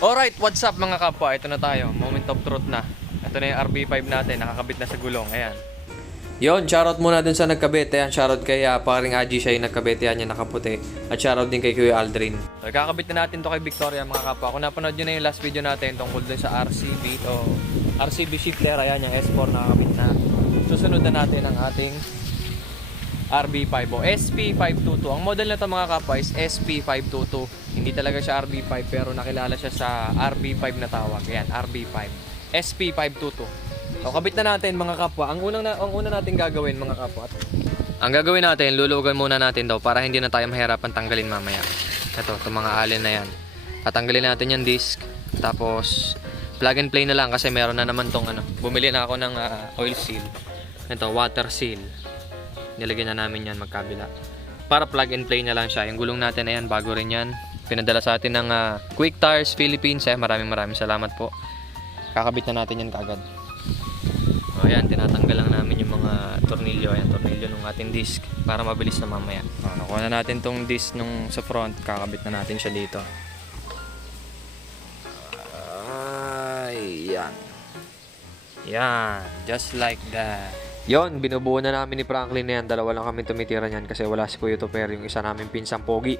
Alright, what's up mga kapwa? Ito na tayo, moment of truth na. Ito na yung RB5 natin, nakakabit na sa gulong, ayan. Yon, shoutout muna dun sa nagkabit. Ayan, shoutout kay paring Aji, siya yung nagkabit. Yan, yung nakaputi. At shoutout din kay Kuya Aldrin. So, kakabit na natin to kay Victoria mga kapwa. Kung napanood nyo na yung last video natin tungkol dun sa RCB o RCB shifter, ayan, yung S4 nakakabit na. Susunod na natin ang ating RB5 o SP522. Ang model na to mga kapwa is SP522. Hindi talaga siya RB5 pero nakilala siya sa RB5 na tawag. Ayan, RB5. SP522. So, kabit na natin mga kapwa. Ang una natin gagawin mga kapwa. Ang gagawin natin, lulugan muna natin daw para hindi na tayo mahirapan tanggalin mamaya. Ito, itong mga allen na yan. Tatanggalin natin yung disc. Tapos, plug and play na lang kasi meron na naman tong ano. Bumili na ako ng oil seal. Ito, water seal. Nilagyan na namin yan magkabila. Para plug and play na lang siya. Yung gulong natin ayan, bago rin yan. Pinadala sa atin ng Quick Tires Philippines. Maraming salamat po. Kakabit na natin yan kaagad. O ayan, tinatanggal lang namin yung mga tornilyo. Ayan, tornilyo ng ating disc para mabilis na mamaya. O, nakuha na natin tong disc nung sa front. Kakabit na natin siya dito. Ayan. Yan, just like that. Yon, binubuo na namin ni Franklin na yan. Dalawa lang kami tumitira niyan kasi wala si Kuya Tupper, yung isa namin pinsang pogi.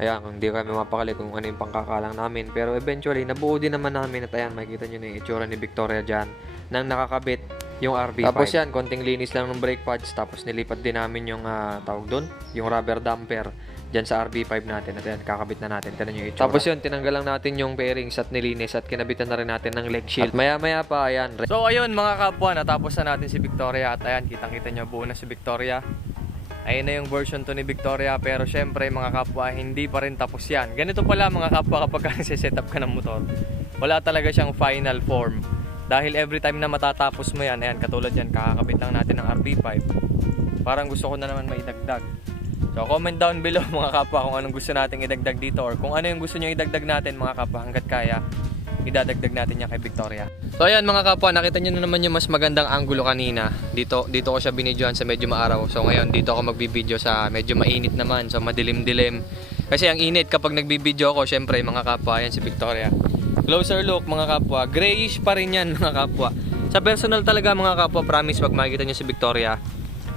Ayan, hindi kami mapakali kung ano yung pangkakalang namin. Pero eventually, nabuo din naman namin at ayan, makikita nyo na yung itsura ni Victoria dyan nang nakakabit yung RB5. Tapos yan, konting linis lang ng brake pads. Tapos nilipat din namin yung tawag doon, yung rubber damper dyan sa RB5 natin. At ayan, kakabit na natin. Tignan nyo yung itsura. Tapos yun, tinanggal lang natin yung bearings at nilinis at kinabitan na rin natin ng leg shield. At maya pa, ayan. So ayun mga kapwa, natapos na natin si Victoria. At ayan, kitang-kita nyo, buo na si Victoria. Ayun na yung version 2 ni Victoria. Pero syempre mga kapwa, hindi pa rin tapos yan. Ganito pala mga kapwa kapag nagsiset up ka ng motor. Wala talaga siyang final form. Dahil every time na matatapos mo yan, ayan, katulad yan, kakakabit lang natin ng RB5. Parang gusto ko na naman maidagdag. So comment down below mga kapwa kung anong gusto nating idagdag dito or kung ano yung gusto nyo idagdag natin mga kapwa hanggat kaya idadagdag natin yan kay Victoria. So ayan mga kapwa, nakita nyo na naman yung mas magandang angulo kanina. Dito ko siya binidyohan sa medyo maaraw. So ngayon dito ako magbibideo sa medyo mainit naman. So madilim-dilim. Kasi ang init kapag nagbibideo ako, syempre mga kapwa, ayan si Victoria. Closer look mga kapwa, grayish pa rin yan mga kapwa. Sa personal talaga mga kapwa, promise pag makikita nyo si Victoria,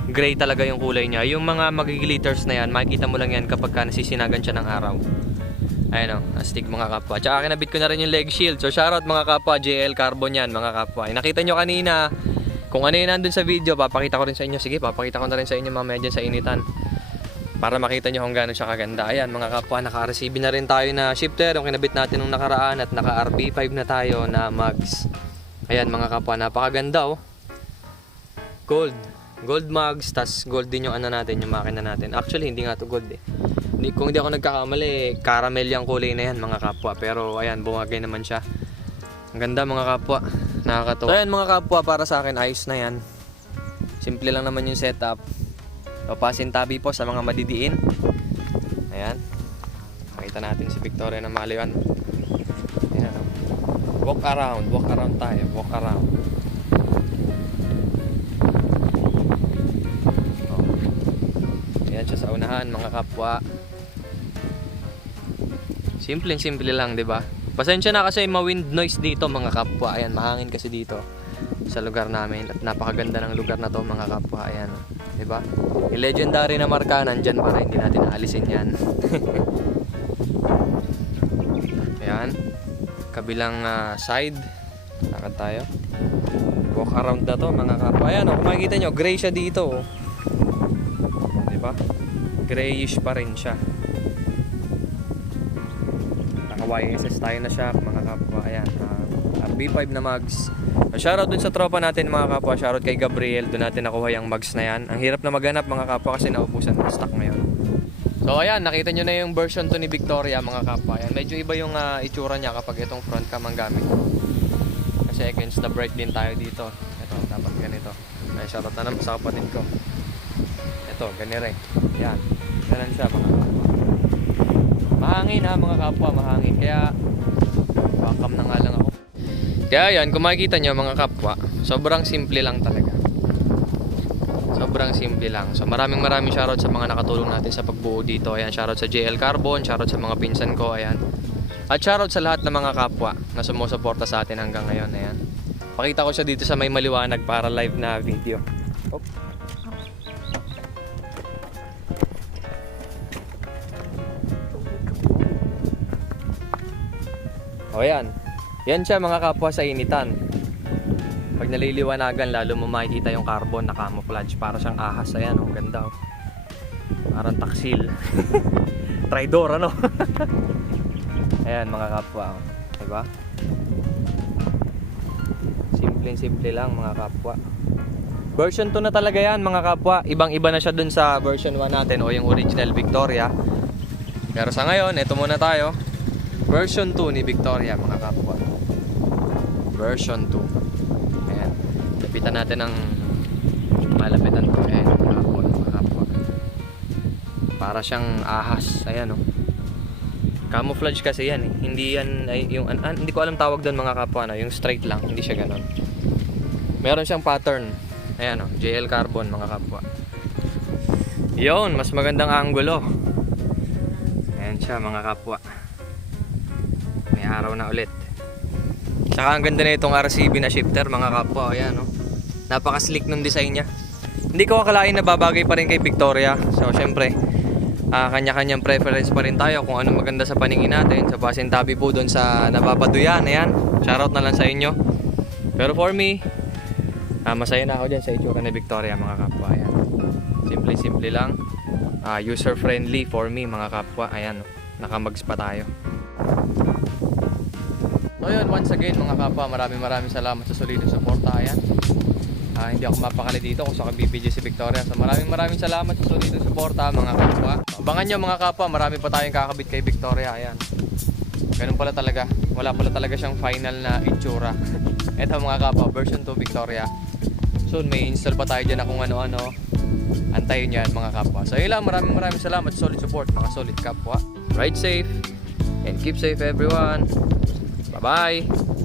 gray talaga yung kulay niya. Yung mga magigliters na yan, makikita mo lang yan kapag nasisinagan siya ng araw. Ayun o, astig mga kapwa. Tsaka kinabit ko na rin yung leg shield. So shoutout mga kapwa, JL Carbon yan mga kapwa. Nakita nyo kanina, kung ano yung nandun sa video, papakita ko rin sa inyo. Sige, papakita ko na rin sa inyo mamaya dyan sa initan. Para makita nyo kung gaano siya kaganda. Ayan mga kapwa, naka-RCB na rin tayo na shifter. Yung kinabit natin nung nakaraan at naka-RB5 na tayo na mags. Ayan mga kapwa, napakaganda oh. Gold mags, tas gold din yung ano natin, yung makina natin. Actually, hindi nga to gold eh. Kung hindi ako nagkakamali, caramel yung kulay na yan mga kapwa. Pero ayan, bumagay naman siya. Ang ganda mga kapwa, nakakatawa. So ayan mga kapwa, para sa akin, ayos na yan. Simple lang naman yung setup. Papasintabi po sa mga madidiin. Ayan. Makita natin si Victoria na maliwan. Ayan. Walk around tayo. Walk around. Ayan siya sa unahan mga kapwa. Simple lang, di ba? Pasensya na kasi ma-wind noise dito mga kapwa. Ayan, mahangin kasi dito sa lugar namin. At napakaganda ng lugar na to mga kapwa. Ayan, di ba? Yung legendary na marka nandyan para hindi natin aalisin yan. Ayan. Kabilang side. Lakad tayo. Walk around na to mga kapwa. Ayan, kung makikita nyo, gray siya dito. Di ba? Grayish pa rin siya. YSS tayo na siya mga kapwa. Ayan, RB5 na mags. Shoutout dun sa tropa natin mga kapwa. Shoutout kay Gabriel. Doon natin nakuha yung mags na yan. Ang hirap na maghanap mga kapwa kasi naubusan ng stock ngayon. So ayan, nakita nyo na yung version 2 ni Victoria mga kapwa. Ayan, medyo iba yung itsura niya kapag itong front cam ang gamit. Kasi against the bright din tayo dito. Ito, dapat ganito. Ay, shoutout na naman sa kapatid ko. Ito, ganire. Ayan, ganun siya mga kapwa. Mahangin mga kapwa, mahangin. Kaya bakam na nga lang ako. Kaya yan, kung makikita nyo mga kapwa, sobrang simple lang talaga. Sobrang simple lang. So maraming shoutout sa mga nakatulong natin sa pagbuo dito. Ayan, shoutout sa JL Carbon, shoutout sa mga pinsan ko. Ayan. At shoutout sa lahat ng mga kapwa na sumusuporta sa atin hanggang ngayon. Ayan. Pakita ko siya dito sa may maliwanag para live na video. Op. O yan. Yan siya mga kapwa sa initan. Pag naliliwanagan, lalo mo makikita yung carbon na camouflage. Para siyang ahas. Ayan, ang ganda. Oh. Parang taksil. Tridor, ano? Ayan mga kapwa. Oh. Diba? Simple lang mga kapwa. Version 2 na talaga yan mga kapwa. Ibang-iba na siya dun sa version 1 natin o yung original Victoria. Pero sa ngayon, ito muna tayo. Version 2 ni Victoria mga kapwa. Version 2. Ayan. Lapitan natin ng malapitan to. Ayan mga kapwa. Para siyang ahas. Ayan o. Camouflage kasi yan eh. Hindi yan ay yung hindi ko alam tawag doon mga kapwa no? Yung straight lang, hindi siya ganoon. Meron siyang pattern. Ayan oh, JL Carbon mga kapwa. 'Yon, mas magandang angulo. Ayan siya mga kapwa. May araw na ulit. Saka ang ganda na itong RCB na shifter mga kapwa. Ayan oh. Napaka-slick ng design niya. Hindi ko akalain na babagay pa rin kay Victoria. So syempre kanya-kanyang preference pa rin tayo kung ano maganda sa paningin natin. Sa pasintabi po doon sa napapaduyan. Ayan, shoutout na lang sa inyo. Pero for me, masaya na ako dyan sa itsura ni Victoria mga kapwa. Ayan. Simple lang. User-friendly for me mga kapwa. Ayan, nakamags pa tayo. So yun, once again mga kapwa, maraming salamat sa solidong suporta. Ayan. Hindi ako mapakali dito kung saan BPJ si Victoria. So maraming salamat sa solidong suporta mga kapwa. Abangan nyo mga kapwa, marami pa tayong kakabit kay Victoria. Ayan. Ganun pala talaga. Wala pala talaga siyang final na itsura. Ito mga kapwa, version 2 Victoria. Soon may install pa tayo dyan na kung ano-ano. Antayin yan mga kapwa. So yun lang, maraming salamat sa solid support mga solid kapwa. Ride safe and keep safe everyone. Bye bye.